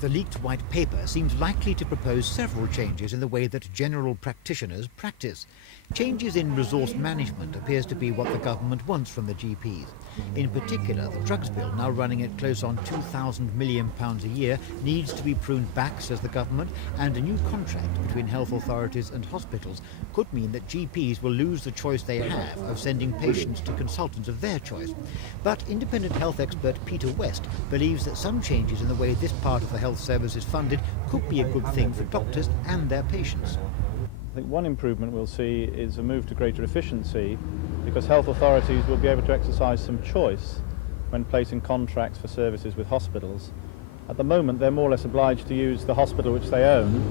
The leaked white paper seems likely to propose several changes in the way that general practitioners practice. Changes in resource management appears to be what the government wants from the GPs. In particular, the drugs bill, now running at close on £2,000 million a year, needs to be pruned back, says the government, and a new contract between health authorities and hospitals could mean that GPs will lose the choice they have of sending patients to consultants of their choice. But independent health expert Peter West believes that some changes in the way this part of the health service is funded could be a good thing for doctors and their patients. I think one improvement we'll see is a move to greater efficiency, because health authorities will be able to exercise some choice when placing contracts for services with hospitals. At the moment, they're more or less obliged to use the hospital which they own,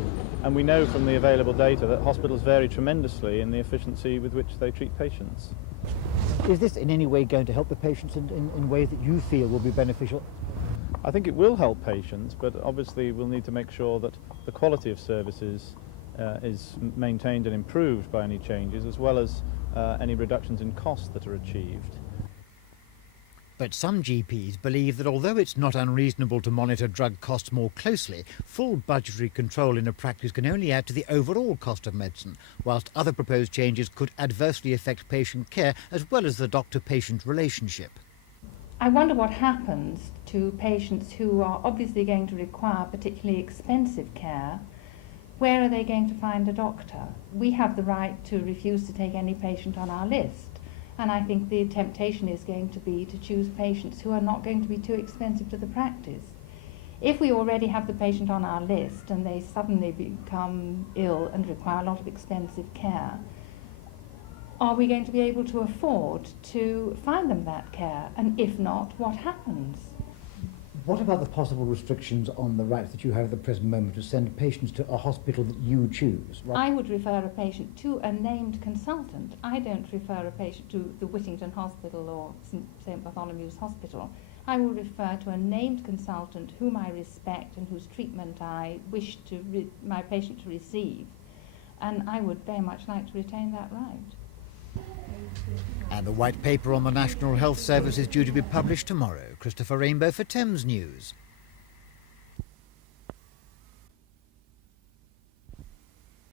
and we know from the available data that hospitals vary tremendously in the efficiency with which they treat patients. Is this in any way going to help the patients in ways that you feel will be beneficial? I think it will help patients, but obviously we'll need to make sure that the quality of services is maintained and improved by any changes, as well as any reductions in costs that are achieved. But some GPs believe that although it's not unreasonable to monitor drug costs more closely, full budgetary control in a practice can only add to the overall cost of medicine, whilst other proposed changes could adversely affect patient care as well as the doctor-patient relationship. I wonder what happens to patients who are obviously going to require particularly expensive care. Where are they going to find a doctor? We have the right to refuse to take any patient on our list, and I think the temptation is going to be to choose patients who are not going to be too expensive to the practice. If we already have the patient on our list and they suddenly become ill and require a lot of expensive care, are we going to be able to afford to find them that care? And if not, what happens? What about the possible restrictions on the rights that you have at the present moment to send patients to a hospital that you choose? Right? I would refer a patient to a named consultant. I don't refer a patient to the Whittington Hospital or St Bartholomew's Hospital. I will refer to a named consultant whom I respect and whose treatment I wish my patient to receive. And I would very much like to retain that right. And the white paper on the National Health Service is due to be published tomorrow. Christopher Rainbow for Thames News.